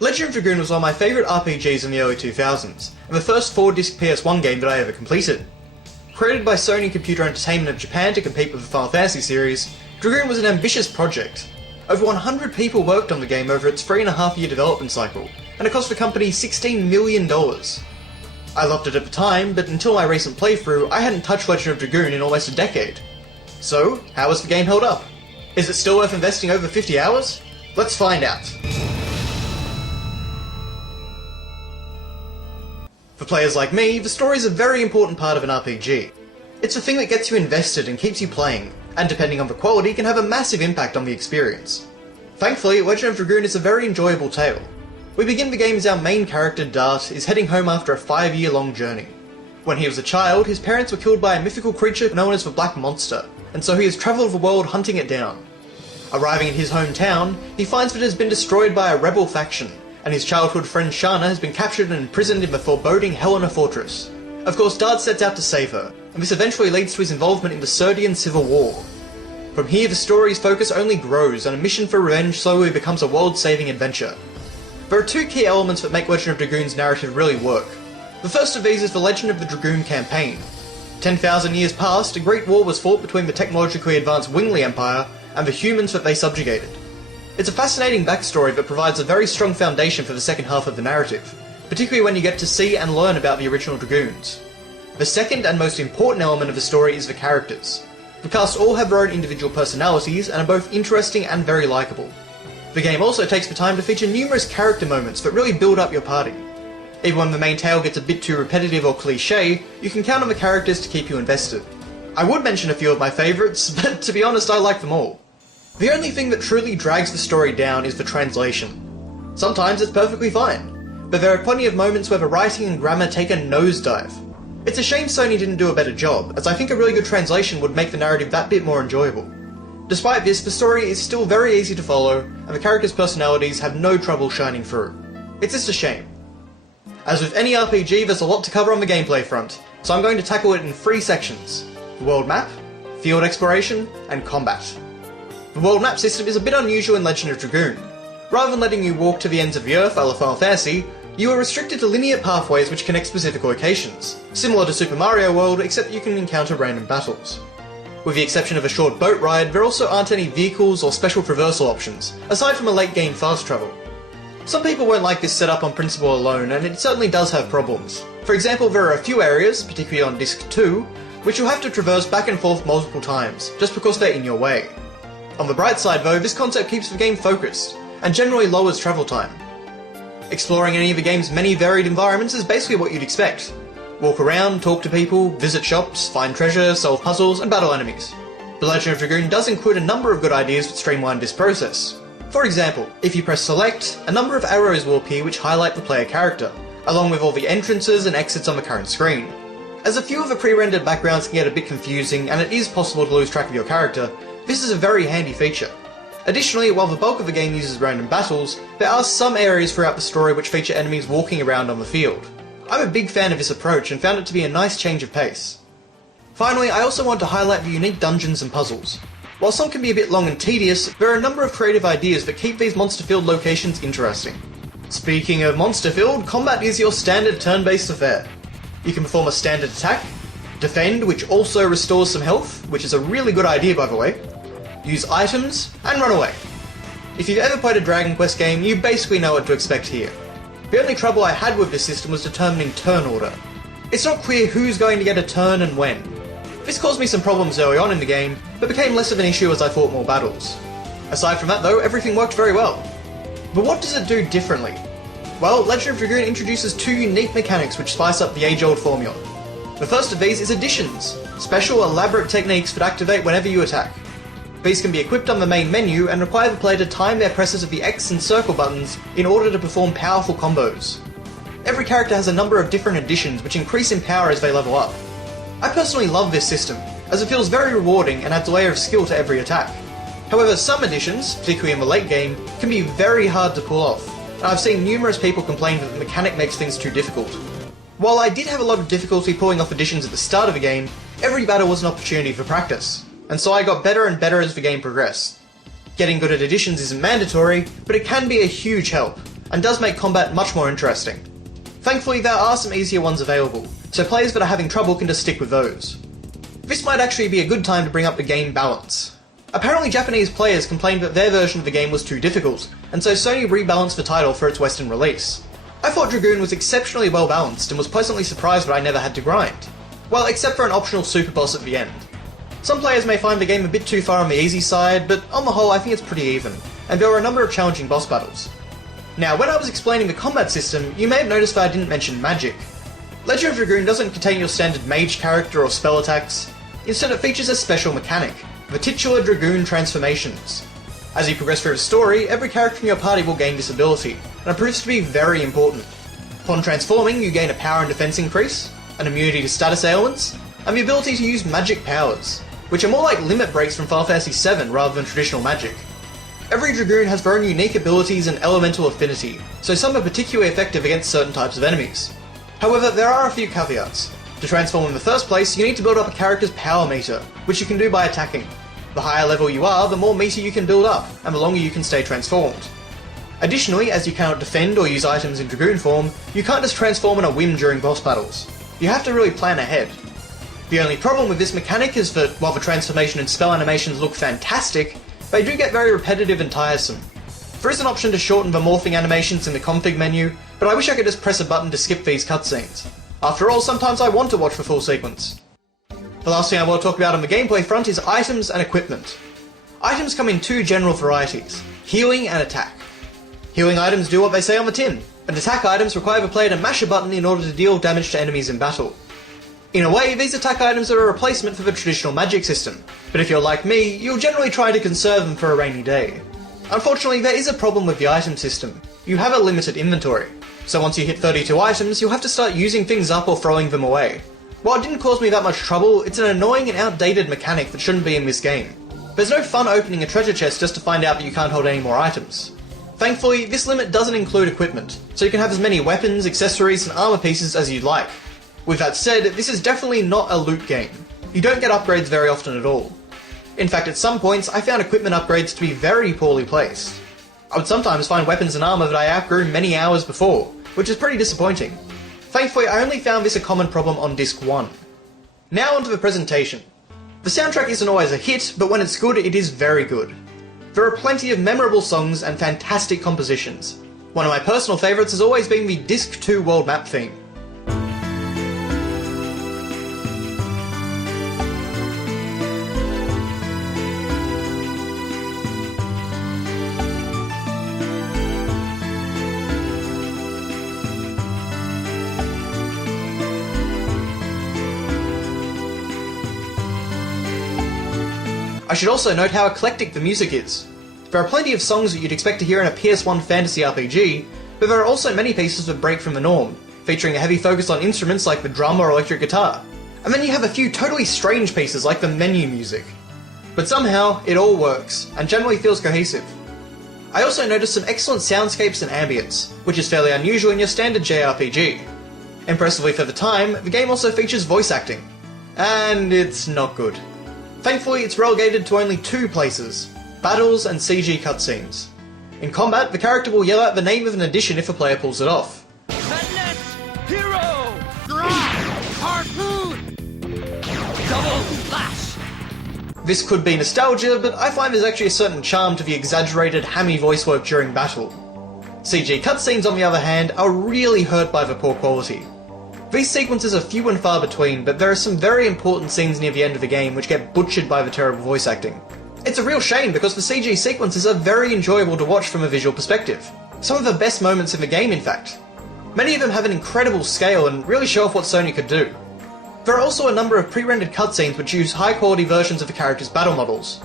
Legend of Dragoon was one of my favourite RPGs in the early 2000s, and the first 4-disc PS1 game that I ever completed. Created by Sony Computer Entertainment of Japan to compete with the Final Fantasy series, Dragoon was an ambitious project. Over 100 people worked on the game over its 3.5-year development cycle, and it cost the company $16 million. I loved it at the time, but until my recent playthrough, I hadn't touched Legend of Dragoon in almost a decade. So, how has the game held up? Is it still worth investing over 50 hours? Let's find out. For players like me, the story is a very important part of an RPG. It's the thing that gets you invested and keeps you playing, and depending on the quality can have a massive impact on the experience. Thankfully, Legend of Dragoon is a very enjoyable tale. We begin the game as our main character, Dart, is heading home after a 5-year-long journey. When he was a child, his parents were killed by a mythical creature known as the Black Monster, and so he has travelled the world hunting it down. Arriving in his hometown, he finds that it has been destroyed by a rebel faction, and his childhood friend Shana has been captured and imprisoned in the foreboding Helena Fortress. Of course, Dart sets out to save her, and this eventually leads to his involvement in the Serdian Civil War. From here, the story's focus only grows, and a mission for revenge slowly becomes a world-saving adventure. There are two key elements that make Legend of Dragoon's narrative really work. The first of these is the Legend of the Dragoon campaign. 10,000 years past, a great war was fought between the technologically advanced Wingley Empire and the humans that they subjugated. It's a fascinating backstory that provides a very strong foundation for the second half of the narrative, particularly when you get to see and learn about the original Dragoons. The second and most important element of the story is the characters. The cast all have their own individual personalities and are both interesting and very likeable. The game also takes the time to feature numerous character moments that really build up your party. Even when the main tale gets a bit too repetitive or cliché, you can count on the characters to keep you invested. I would mention a few of my favourites, but to be honest I like them all. The only thing that truly drags the story down is the translation. Sometimes it's perfectly fine, but there are plenty of moments where the writing and grammar take a nosedive. It's a shame Sony didn't do a better job, as I think a really good translation would make the narrative that bit more enjoyable. Despite this, the story is still very easy to follow, and the characters' personalities have no trouble shining through. It's just a shame. As with any RPG, there's a lot to cover on the gameplay front, so I'm going to tackle it in 3 sections: the world map, field exploration, and combat. The world map system is a bit unusual in Legend of Dragoon. Rather than letting you walk to the ends of the earth a la Final Fantasy, you are restricted to linear pathways which connect specific locations, similar to Super Mario World except you can encounter random battles. With the exception of a short boat ride, there also aren't any vehicles or special traversal options, aside from a late game fast travel. Some people won't like this setup on principle alone, and it certainly does have problems. For example, there are a few areas, particularly on Disc 2, which you'll have to traverse back and forth multiple times, just because they're in your way. On the bright side though, this concept keeps the game focused, and generally lowers travel time. Exploring any of the game's many varied environments is basically what you'd expect. Walk around, talk to people, visit shops, find treasure, solve puzzles, and battle enemies. The Legend of Dragoon does include a number of good ideas that streamline this process. For example, if you press select, a number of arrows will appear which highlight the player character, along with all the entrances and exits on the current screen. As a few of the pre-rendered backgrounds can get a bit confusing and it is possible to lose track of your character, this is a very handy feature. Additionally, while the bulk of the game uses random battles, there are some areas throughout the story which feature enemies walking around on the field. I'm a big fan of this approach and found it to be a nice change of pace. Finally, I also want to highlight the unique dungeons and puzzles. While some can be a bit long and tedious, there are a number of creative ideas that keep these monster-filled locations interesting. Speaking of monster-filled, combat is your standard turn-based affair. You can perform a standard attack, defend, which also restores some health, which is a really good idea by the way, use items, and run away. If you've ever played a Dragon Quest game, you basically know what to expect here. The only trouble I had with this system was determining turn order. It's not clear who's going to get a turn and when. This caused me some problems early on in the game, but became less of an issue as I fought more battles. Aside from that though, everything worked very well. But what does it do differently? Well, Legend of Dragoon introduces 2 unique mechanics which spice up the age-old formula. The first of these is additions, special elaborate techniques that activate whenever you attack. These can be equipped on the main menu and require the player to time their presses of the X and circle buttons in order to perform powerful combos. Every character has a number of different additions which increase in power as they level up. I personally love this system, as it feels very rewarding and adds a layer of skill to every attack. However, some additions, particularly in the late game, can be very hard to pull off, and I've seen numerous people complain that the mechanic makes things too difficult. While I did have a lot of difficulty pulling off additions at the start of the game, every battle was an opportunity for practice, and so I got better and better as the game progressed. Getting good at additions isn't mandatory, but it can be a huge help, and does make combat much more interesting. Thankfully, there are some easier ones available, so players that are having trouble can just stick with those. This might actually be a good time to bring up the game balance. Apparently Japanese players complained that their version of the game was too difficult, and so Sony rebalanced the title for its Western release. I thought Dragoon was exceptionally well balanced and was pleasantly surprised that I never had to grind. Well, except for an optional super boss at the end. Some players may find the game a bit too far on the easy side, but on the whole I think it's pretty even, and there were a number of challenging boss battles. Now, when I was explaining the combat system, you may have noticed that I didn't mention magic. Legend of Dragoon doesn't contain your standard mage character or spell attacks. Instead, it features a special mechanic, the titular Dragoon transformations. As you progress through the story, every character in your party will gain this ability, and it proves to be very important. Upon transforming, you gain a power and defense increase, an immunity to status ailments, and the ability to use magic powers, which are more like limit breaks from Final Fantasy VII rather than traditional magic. Every Dragoon has their own unique abilities and elemental affinity, so some are particularly effective against certain types of enemies. However, there are a few caveats. To transform in the first place, you need to build up a character's power meter, which you can do by attacking. The higher level you are, the more meter you can build up, and the longer you can stay transformed. Additionally, as you cannot defend or use items in Dragoon form, you can't just transform on a whim during boss battles. You have to really plan ahead. The only problem with this mechanic is that, while the transformation and spell animations look fantastic, they do get very repetitive and tiresome. There is an option to shorten the morphing animations in the config menu, but I wish I could just press a button to skip these cutscenes. After all, sometimes I want to watch the full sequence. The last thing I want to talk about on the gameplay front is items and equipment. Items come in two general varieties, healing and attack. Healing items do what they say on the tin, and attack items require the player to mash a button in order to deal damage to enemies in battle. In a way, these attack items are a replacement for the traditional magic system, but if you're like me, you'll generally try to conserve them for a rainy day. Unfortunately, there is a problem with the item system. You have a limited inventory, so once you hit 32 items, you'll have to start using things up or throwing them away. While it didn't cause me that much trouble, it's an annoying and outdated mechanic that shouldn't be in this game. There's no fun opening a treasure chest just to find out that you can't hold any more items. Thankfully, this limit doesn't include equipment, so you can have as many weapons, accessories, and armor pieces as you'd like. With that said, this is definitely not a loot game. You don't get upgrades very often at all. In fact, at some points, I found equipment upgrades to be very poorly placed. I would sometimes find weapons and armor that I outgrew many hours before, which is pretty disappointing. Thankfully, I only found this a common problem on Disc 1. Now onto the presentation. The soundtrack isn't always a hit, but when it's good, it is very good. There are plenty of memorable songs and fantastic compositions. One of my personal favourites has always been the Disc 2 world map theme. I should also note how eclectic the music is. There are plenty of songs that you'd expect to hear in a PS1 fantasy RPG, but there are also many pieces that break from the norm, featuring a heavy focus on instruments like the drum or electric guitar. And then you have a few totally strange pieces like the menu music. But somehow, it all works, and generally feels cohesive. I also noticed some excellent soundscapes and ambience, which is fairly unusual in your standard JRPG. Impressively for the time, the game also features voice acting. And it's not good. Thankfully, it's relegated to only two places, battles and CG cutscenes. In combat, the character will yell out the name of an addition if a player pulls it off. Madness! Hero! Harpoon! Double Flash! This could be nostalgia, but I find there's actually a certain charm to the exaggerated, hammy voice work during battle. CG cutscenes, on the other hand, are really hurt by the poor quality. These sequences are few and far between, but there are some very important scenes near the end of the game which get butchered by the terrible voice acting. It's a real shame because the CG sequences are very enjoyable to watch from a visual perspective. Some of the best moments in the game, in fact. Many of them have an incredible scale and really show off what Sony could do. There are also a number of pre-rendered cutscenes which use high-quality versions of the characters' battle models.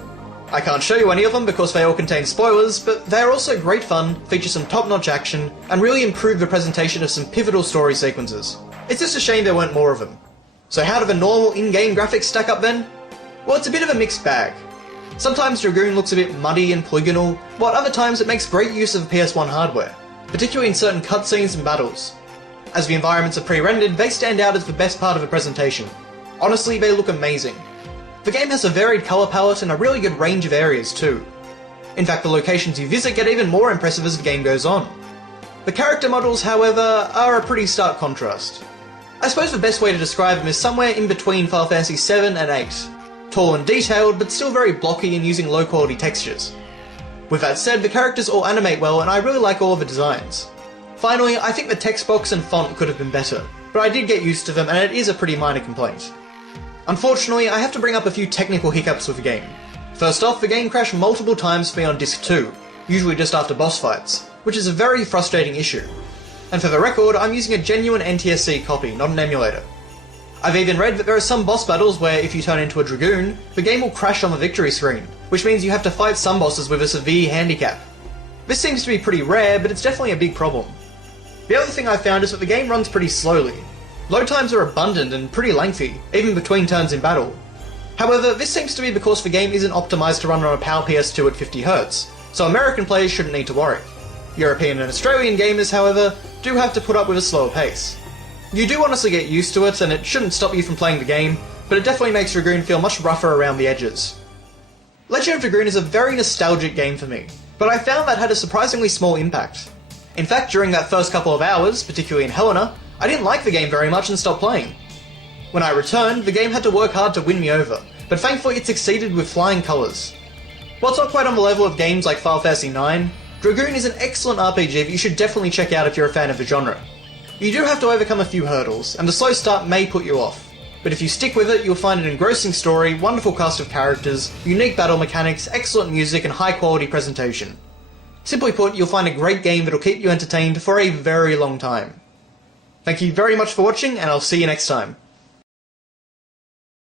I can't show you any of them because they all contain spoilers, but they are also great fun, feature some top-notch action, and really improve the presentation of some pivotal story sequences. It's just a shame there weren't more of them. So how do the normal in-game graphics stack up then? Well, it's a bit of a mixed bag. Sometimes Dragoon looks a bit muddy and polygonal, while at other times it makes great use of PS1 hardware, particularly in certain cutscenes and battles. As the environments are pre-rendered, they stand out as the best part of the presentation. Honestly, they look amazing. The game has a varied colour palette and a really good range of areas too. In fact, the locations you visit get even more impressive as the game goes on. The character models, however, are a pretty stark contrast. I suppose the best way to describe them is somewhere in between Final Fantasy 7 and 8. Tall and detailed, but still very blocky and using low quality textures. With that said, the characters all animate well and I really like all of the designs. Finally, I think the text box and font could have been better, but I did get used to them and it is a pretty minor complaint. Unfortunately, I have to bring up a few technical hiccups with the game. First off, the game crashed multiple times for me on Disc 2, usually just after boss fights, which is a very frustrating issue. And for the record, I'm using a genuine NTSC copy, not an emulator. I've even read that there are some boss battles where if you turn into a Dragoon, the game will crash on the victory screen, which means you have to fight some bosses with a severe handicap. This seems to be pretty rare, but it's definitely a big problem. The other thing I found is that the game runs pretty slowly. Load times are abundant and pretty lengthy, even between turns in battle. However, this seems to be because the game isn't optimised to run on a PAL PS2 at 50Hz, so American players shouldn't need to worry. European and Australian gamers, however, do have to put up with a slower pace. You do honestly get used to it, and it shouldn't stop you from playing the game, but it definitely makes Dragoon feel much rougher around the edges. Legend of Dragoon is a very nostalgic game for me, but I found that had a surprisingly small impact. In fact, during that first couple of hours, particularly in Helena, I didn't like the game very much and stopped playing. When I returned, the game had to work hard to win me over, but thankfully it succeeded with flying colours. While it's not quite on the level of games like Final Fantasy 9, Dragoon is an excellent RPG that you should definitely check out if you're a fan of the genre. You do have to overcome a few hurdles, and the slow start may put you off, but if you stick with it, you'll find an engrossing story, wonderful cast of characters, unique battle mechanics, excellent music, and high quality presentation. Simply put, you'll find a great game that'll keep you entertained for a very long time. Thank you very much for watching, and I'll see you next time.